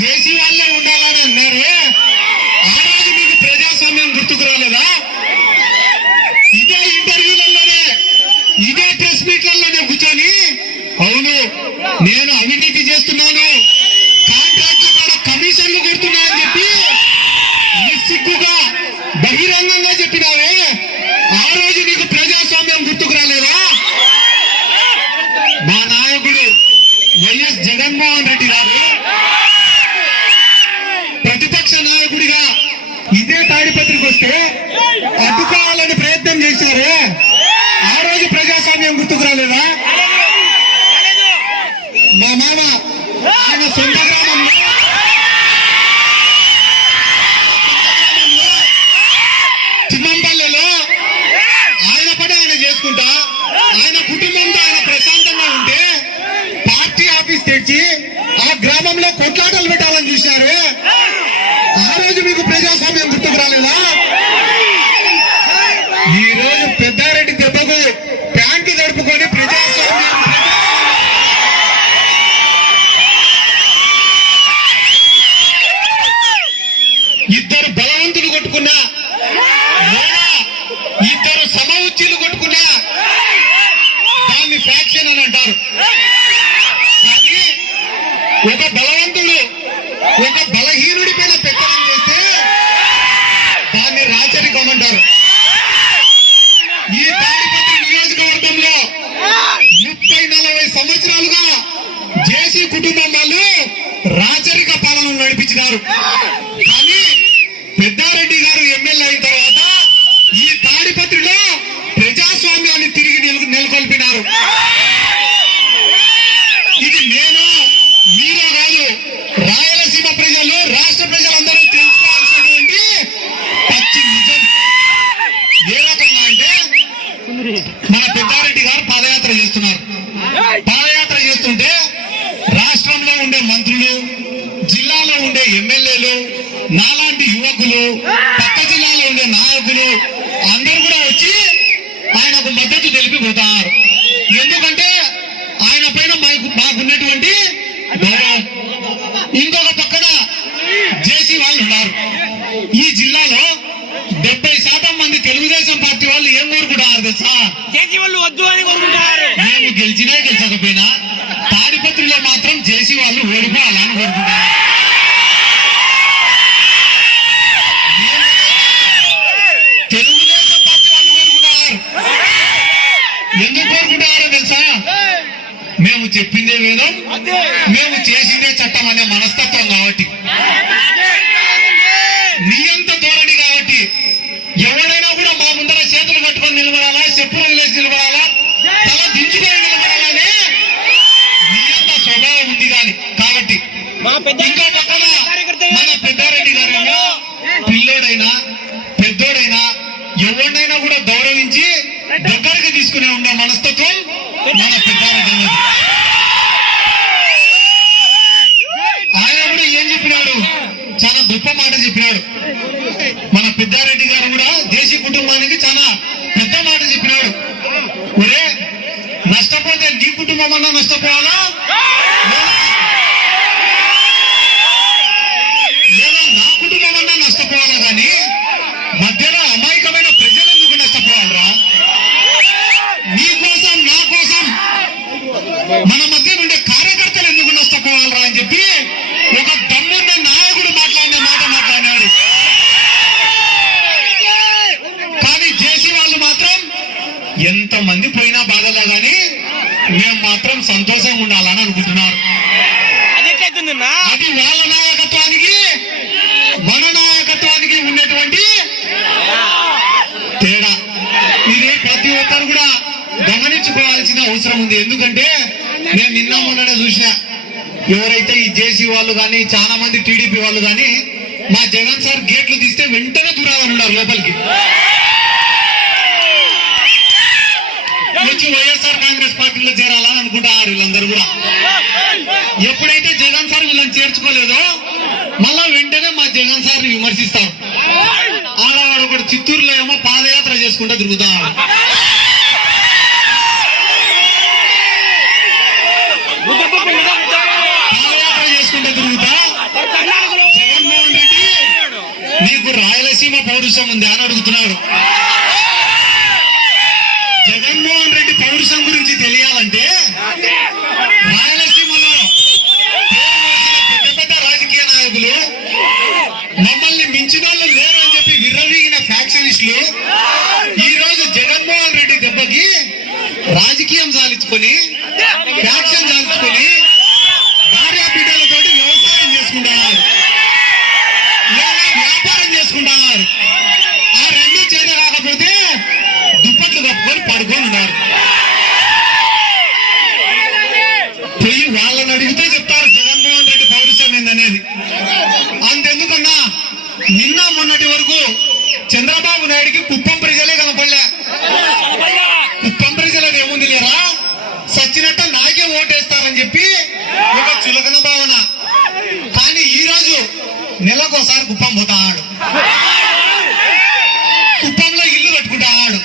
జేసీ వాళ్ళే ఉండాలని అన్నారు. ఆ రోజు మీకు ప్రజాస్వామ్యం గుర్తుకు రాలేదా? ఇదే ఇంటర్వ్యూలలోనే, ఇదే ప్రెస్ మీట్లలోనే కూర్చొని అవును నేను అవినీతి చేస్తున్నాను, కాంట్రాక్ట్ల కాడ కమిషన్లు కొడుతున్నా అని చెప్పి నిస్సిగ్గుగా బహిరంగంగా చెప్పినావే. ఆ రోజు నీకు ప్రజాస్వామ్యం గుర్తుకు రాలేదా? మా నాయకుడు వైఎస్ జగన్మోహన్ రెడ్డి గారు ప్రతిపక్ష నాయకుడిగా ఇదే తాడిపత్రికి వస్తే అడ్డుకోవాలని ప్రయత్నం చేశారు. ఆ రోజు ప్రజాస్వామ్యం గుర్తుకు రాలేదా? మా మామ ఆయన సొంత గ్రామంలో చిన్నంపల్లెలో ఆయన పని ఆయన చేసుకుంటా, ఆయన కుటుంబంతో ఆయన ప్రశాంతంగా ఉంటే పార్టీ ఆఫీస్ తెచ్చి ఆ గ్రామంలో కొట్లాటలు పెట్టాలని చూశారు. ఆ రోజు మీకు ప్రజాస్వామ్యం గుర్తుకు రాలేదా? ఈ రోజు పెద్దారెడ్డి దెబ్బకు ప్యాంటు తడుపుకొని ప్రజాస్వామ్యం ఇద్దరు బలవంతులు కొట్టుకున్నా, ఇద్దరు సమఉచ్చీలు కొట్టుకున్నా దాన్ని ఫ్యాక్షన్ అని అంటారు. కానీ ఒక బలవంతుడు ఒక బలహీనుడి పైన పెత్తనం చేస్తే దాన్ని రాచరికం అంటారు. ఈ తాడిపత్రి నియోజకవర్గంలో 30-40 సంవత్సరాలుగా జేసీ కుటుంబం వాళ్ళు రాచరిక పాలన నడిపించినారు. కానీ పెద్దారెడ్డి గారు ఎమ్మెల్యే అయిన తర్వాత ఈ తాడిపత్రిలో ప్రజాస్వామ్యాన్ని తిరిగి నెలకొల్పినారు. ఇది నేను మీరే కాదు, రాయలసీమ ప్రజలు, రాష్ట్ర ప్రజలందరూ తెలుసుకోవాల్సినటువంటి పచ్చి నిజం. ఏ రకంగా అంటే మన పెద్దారెడ్డి గారు పాదయాత్ర చేస్తున్నారు. పాదయాత్ర చేస్తుంటే రాష్ట్రంలో ఉండే మంత్రులు, జిల్లాలో ఉండే ఎమ్మెల్యేలు, నాలాంటి యువకులు, పక్క జిల్లాలో ఉండే నాయకులు అందరూ కూడా వచ్చి ఆయనకు మద్దతు తెలిపిపోతారు. ఎందుకంటే ఆయన పైన మాకున్నటువంటి గౌరవం. ఇంకొక పక్కన జేసీ వాళ్ళు ఉన్నారు. ఈ జిల్లాలో 70% మంది తెలుగుదేశం పార్టీ వాళ్ళు ఏం కోరుకుంటారు తెలుసా? జేసీ వాళ్ళు వద్దు అని కోరుకుంటారు. మేము గెలిచినా గెలిచకపోయినా తాడిపత్రిలో మాత్రం జేసీ వాళ్ళు ఓడిపోవాలని కోరుకుంటారు. తెలుగుదేశం పార్టీ వాళ్ళు కోరుకుంటారు. ఎందుకు కోరుకుంటారో తెలుసా? మేము చెప్పిందే వేదం, మేము చేసిందే చట్టం అనే మనస్తత్వం కాబట్టి, నియంత ధోరణి కాబట్టి ఎవరైనా కూడా మా ముందర చేతులు కట్టుకొని నిలబడాలా, చెప్పులు వదిలేసి నిలబడాలా, తల దించుకొని నిలబడాలనే నియంత స్వభావం ఉంది కానీ కాబట్టి. ఇంకో పక్కన మన పెద్దారెడ్డి గారు పిల్లోడైనా పెద్దోడైనా ఎవరినైనా కూడా గౌరవించి దగ్గరకు తీసుకునే ఉండే మనస్తత్వం మన పెద్దారెడ్డి అన్నది. ఆయన కూడా ఏం చెప్పినాడు? చాలా గొప్ప మాట చెప్పినాడు. మన పెద్దారెడ్డి గారు కూడా దేశీ కుటుంబానికి చాలా పెద్ద మాట చెప్పినాడు. ఒరే, నష్టపోతే నీ కుటుంబం అన్నా నష్టపోవాలా, లేదా నా కుటుంబం అన్నా నష్టపోవాలా, కానీ మధ్యలో అమాయకమైన ప్రజలు ఎందుకు నష్టపోవాలరా? నీ కోసం నా కోసం మన మధ్య ఉండే కార్యకర్తలు ఎందుకు నష్టపోవాలరా అని చెప్పి ఒక దమ్మున్న నాయకుడు మాట్లాడిన మాట మాట్లాడినాడు. కానీ జేసీ వాళ్ళు మాత్రం ఎంతమంది పోయినా బాధలే కానీ మేము మాత్రం సంతోషంగా ఉండాలని అనుకుంటున్నారు. అది వాళ్ళ నాయకత్వానికి మన నాయకత్వానికి ఉన్నటువంటి తేడా. ఇది ప్రతి ఒక్కరు కూడా గమనించుకోవాల్సిన అవసరం ఉంది. ఎందుకంటే నేను నిన్న మొన్ననే చూసిన, ఎవరైతే ఈ జేసీ వాళ్ళు కానీ చాలా మంది టీడీపీ వాళ్ళు కానీ మా జగన్ సార్ గేట్లు తీస్తే వెంటనే దూరాలని ఉన్నారు లోపలికి. వచ్చి వైఎస్ఆర్ కాంగ్రెస్ పార్టీలో చేరాలని అనుకుంటారు వీళ్ళందరూ కూడా. ఎప్పుడైతే జగన్ సార్ వీళ్ళని చేర్చుకోలేదో మళ్ళా వెంటనే మా జగన్ సార్ విమర్శిస్తారు. ఆడవాడు ఒకటి చిత్తూరులో ఏమో పాదయాత్ర చేసుకుంటూ తిరుగుతా, పాదయాత్ర చేసుకుంటూ తిరుగుతా పౌరుషం ఉంది అని అడుగుతున్నాడు. జగన్మోహన్ రెడ్డి పౌరుషం గురించి తెలియాలంటే రాయలసీమలో పేరు మోసిన పెద్ద పెద్ద రాజకీయ నాయకులు, మమ్మల్ని మించిన వాళ్ళు లేరు అని చెప్పి విర్రవీగిన ఫ్యాక్షనిస్టులు ఈ రోజు జగన్మోహన్ రెడ్డి దెబ్బకి రాజకీయం సాధించుకొని, ఫ్యాక్షన్ సాధించుకొని భార్యా బిడ్డలతోటి వ్యవసాయం చేసుకుంటున్నారు లేదా వ్యాపారం చేసుకుంటున్నారు. ఆ రెండు చేత కాకపోతే దుప్పట్లు కప్పుకొని పడుకొని ఉన్నారు. పోయి వాళ్ళని అడిగితే చెప్తారు జగన్మోహన్ రెడ్డి పౌరుషం ఏందనేది. అంతెందుకన్నా నిన్న మొన్నటి వరకు చంద్రబాబు నాయుడికి కుప్పం ప్రజలే కనపడలే. కుప్పం ప్రజలకు ఏముంది లేరా, సచ్చినట్ట నాకే ఓటేస్తారని చెప్పి ఒక చులకన భావన. కానీ ఈ రోజు నెలకోసారి కుప్పం పోతాడు, కుప్పంలో ఇల్లు కట్టుకుంటాడు,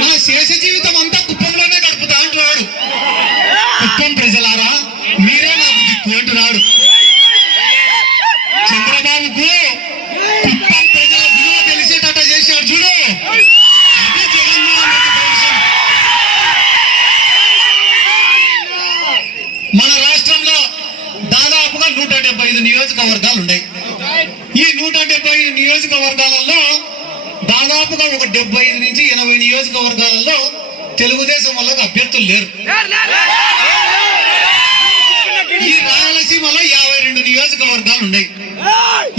నా శేష జీవితం అంతా కుప్పంలోనే గడుపుతా అంటున్నాడు. కుప్పం ప్రజలారా మీరే నాకు దిక్కు అంటున్నాడు. చంద్రబాబుకు కుప్పం ప్రజల విలువ తెలిసేటట్ట చేశాడు చూడు, అదే జగన్మోహన్ రెడ్డి పౌరుషం. మన రాష్ట్రంలో దాదాపుగా 175 నియోజకవర్గాలు ఉన్నాయి. ఈ 175 నియోజకవర్గాలలో దాదాపుగా ఒక 75 నుంచి 80 నియోజకవర్గాలలో తెలుగుదేశం వాళ్ళకి అభ్యర్థులు లేరు. ఈ రాయలసీమలో 52 నియోజకవర్గాలు ఉన్నాయి.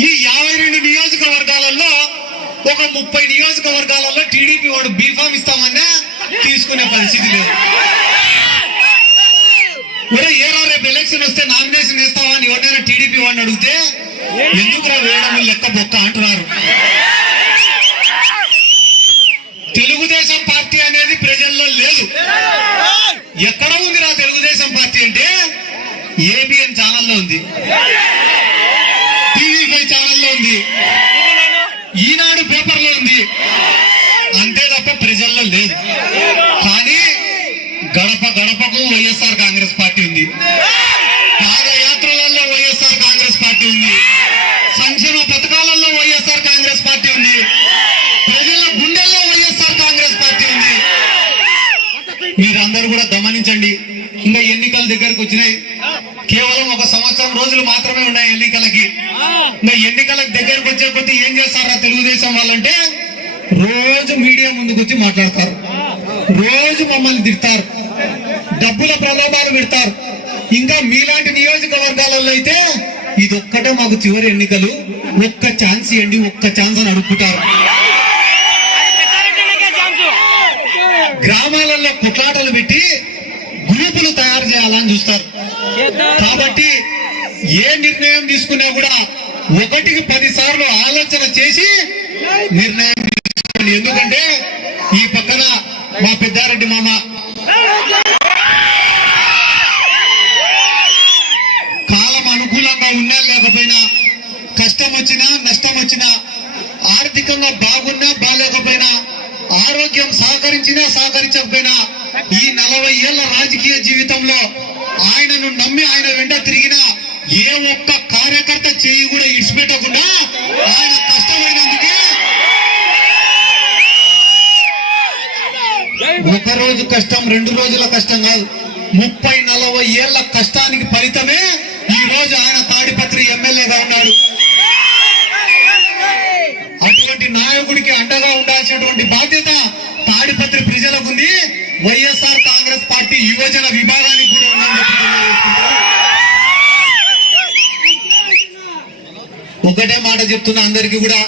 ఈ 52 నియోజకవర్గాలలో ఒక 30 నియోజకవర్గాలలో టీడీపీ వాడు బీఫామ్ ఇస్తామన్నా తీసుకునే పరిస్థితి లేదు. ఏరా రేపు ఎలక్షన్ వస్తే నామినేషన్ వేస్తావా అని ఎవరైనా టీడీపీ వాడిని అడిగితే ఎందుకురా వేయడం లెక్క బొక్క అంటున్నారు. తెలుగుదేశం పార్టీ అనేది ప్రజల్లో లేదు. ఎక్కడ ఉందిరా తెలుగుదేశం పార్టీ అంటే ఏబిఎన్ ఛానల్లో ఉంది, టీవీ5 ఛానల్లో ఉంది, ఈనాడు పేపర్లో ఉంది, అంతే తప్ప ప్రజల్లో లేదు. కానీ గడప గడపకు వైఎస్ఆర్ కాంగ్రెస్ పార్టీ ఉంది, పాదయాత్రలలో వైఎస్ఆర్ కాంగ్రెస్ పార్టీ ఉంది, సంక్షేమ పథకాలలో వైఎస్ఆర్ కాంగ్రెస్ పార్టీ ఉంది, ప్రజల గుండెల్లో వైఎస్ఆర్ కాంగ్రెస్ పార్టీ ఉంది. మీరందరూ కూడా గమనించండి. ఇంకా ఎన్నికల దగ్గరకు వచ్చినాయి, కేవలం 1 సంవత్సరం రోజులు మాత్రమే ఉన్నాయి ఎన్నికలకి. ఇంకా ఎన్నికలకు దగ్గరకు వచ్చే కొద్దీ ఏం చేస్తారా తెలుగుదేశం వాళ్ళంటే రోజు మీడియా ముందుకు వచ్చి మాట్లాడతారు, రోజు మమ్మల్ని తిడతారు, డబ్బుల ప్రలోభాలు పెడతారు. ఇంకా మీలాంటి నియోజకవర్గాలలో అయితే ఇదొక్కటే మాకు చివరి ఎన్నికలు, ఒక్క ఛాన్స్ ఇవ్వండి, ఒక్క ఛాన్స్ అని అడుగుతారు. గ్రామాలలో కొట్లాటలు పెట్టి గ్రూపులు తయారు చేయాలని చూస్తారు. కాబట్టి ఏ నిర్ణయం తీసుకున్నా కూడా 1కి 10 సార్లు ఆలోచన చేసి నిర్ణయం తీసుకోండి. ఎందుకంటే ఈ పక్కన మా పెద్దారెడ్డి మామ కాలం అనుకూలంగా ఉన్నా లేకపోయినా, కష్టం వచ్చినా నష్టం వచ్చినా, ఆర్థికంగా బాగున్నా బాలేకపోయినా, ఆరోగ్యం సహకరించినా సహకరించకపోయినా, ఈ 40 ఏళ్ల రాజకీయ జీవితంలో ఆయనను నమ్మి ఆయన వెంట తిరిగిన ఏ ఒక్క కార్యకర్త చేయి కూడా ఇడిచిపెట్టకుండా ఆయన కష్టమైనందుకే 1 రోజు కష్టం 2 రోజుల కష్టం కాదు, 30-40 ఏళ్ల కష్టానికి ఫలితమే ఈ రోజు ఆయన తాడిపత్రి ఎమ్మెల్యేగా ఉన్నాడు. అటువంటి నాయకుడికి అండగా ఉండాల్సినటువంటి బాధ్యత తాడిపత్రి ప్రజలకు ఉంది, వైఎస్ఆర్ కాంగ్రెస్ పార్టీ యువజన విభాగానికి కూడా ఉందని ఒకటే మాట చెప్తున్నా అందరికీ కూడా,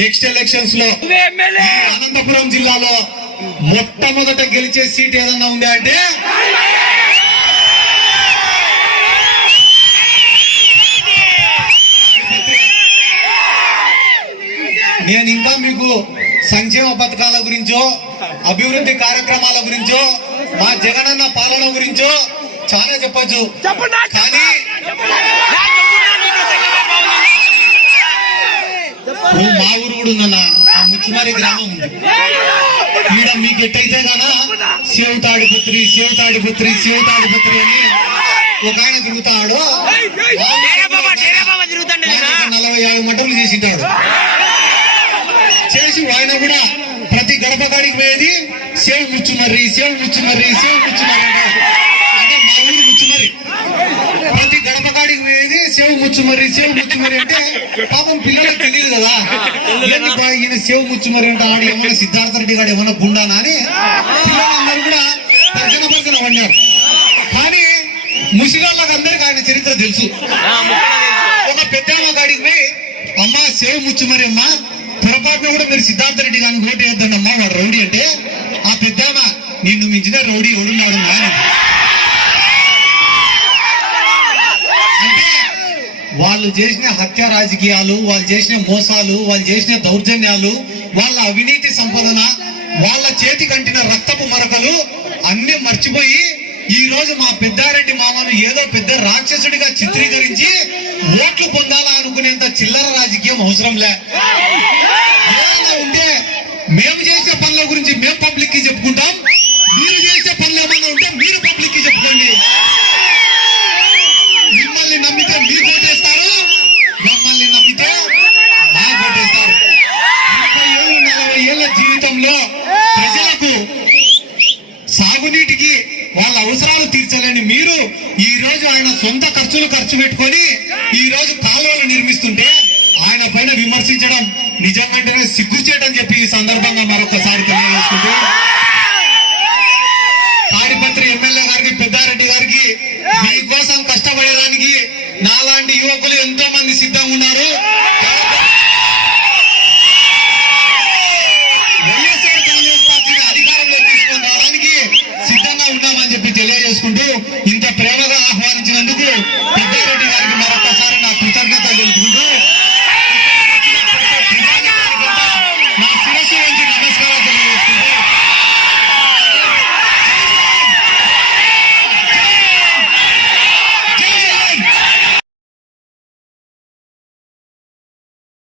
నెక్స్ట్ ఎలక్షన్స్ లో అనంతపురం జిల్లాలో మొట్టమొదట గెలిచే సీట్ ఏదన్నా ఉందా అంటే నేను ఇంకా మీకు సంక్షేమ పథకాల గురించో, అభివృద్ధి కార్యక్రమాల గురించో, మా జగనన్న పాలన గురించో చాలా చెప్పచ్చు. కానీ మా ఊరు కూడా ఉందన్న, ఆ ముచ్చుమారి గ్రామం ఉంది. ఈడ మీకు ఎట్టయితే గానా శివతాడిపుత్రి శివతాడిపుత్రి శివతాడిపుత్రి అని ఒక ఆయన తిరుగుతాడు, 40-50 మటర్లు చేసింటాడు. చేసి ఆయన కూడా ప్రతి గడప కాడికి పోయేది save Muchumarri save Muchumarri save Muchumarri అంటే మా ఊరు ముచ్చుమర్రి. ప్రతి గడప కాడికి పోయేది సేవ్ ముచ్చుమర్రి అంటే పాపం పిల్లలకు తెలియదు కదా, ఏంది బా ఈయన సేవ్ ముచ్చుమర్రి అంటే ఆడు ఏమన్నా సిద్ధార్థ రెడ్డి గారు ఏమన్నా గుండానా అని పిల్లలందరూ కూడా పర్జన పడినారు. కానీ ముసిగాళ్ళకి అందరికి ఆయన చరిత్ర తెలుసు. ఒక పెద్దమ్మ గాడికి పోయి అమ్మ సేవ్ ముచ్చుమరి అమ్మ పొరపాటున కూడా మీరు సిద్ధార్థ రెడ్డి గారిని ఓటు వేద్దండి అమ్మా వాడు రౌడీ అంటే, ఆ పెద్దమ్మ నిన్ను మించిన రౌడీ ఎవడున్నాడు అంటే వాళ్ళు చేసిన హత్య రాజకీయాలు, వాళ్ళు చేసిన మోసాలు, వాళ్ళు చేసిన దౌర్జన్యాలు, వాళ్ళ అవినీతి సంపాదన, వాళ్ళ చేతి కంటిన రక్తపు మరకలు అన్ని మర్చిపోయి ఈ రోజు మా పెద్దారెడ్డి మామను ఏదో పెద్ద రాక్షసుడిగా చిత్రీకరించి ఓట్లు పొందాలా అనుకునేంత చిల్లర రాజకీయం అవసరం లే. ఏదైనా ఉంటే మేము చేసే పనుల గురించి మేము పబ్లిక్ కి చెప్పుకుంటాం, మీరు చేసే పనులు ఏమైనా ఉంటే మీరు పబ్లిక్ కి చెప్పుకోండి. మిమ్మల్ని నమ్మితే మీకు ఓటేస్తారు, మమ్మల్ని నమ్మితే మాకు ఓటేస్తారు. 30 ఏళ్ళు 40 ఏళ్ల జీవితంలో ప్రజలకు సాగునీటికి వాళ్ళ అవసరాలు తీర్చలేని మీరు ఈ రోజు ఆయన సొంత ఖర్చులు ఖర్చు పెట్టుకొని ఈ రోజు కాలువలు నిర్మిస్తుంటే ఆయన పైన విమర్శించడం నిజంగానే సిగ్గుచేటని చెప్పి ఈ సందర్భంగా మరొకసారి తెలియజేసుకుంటూ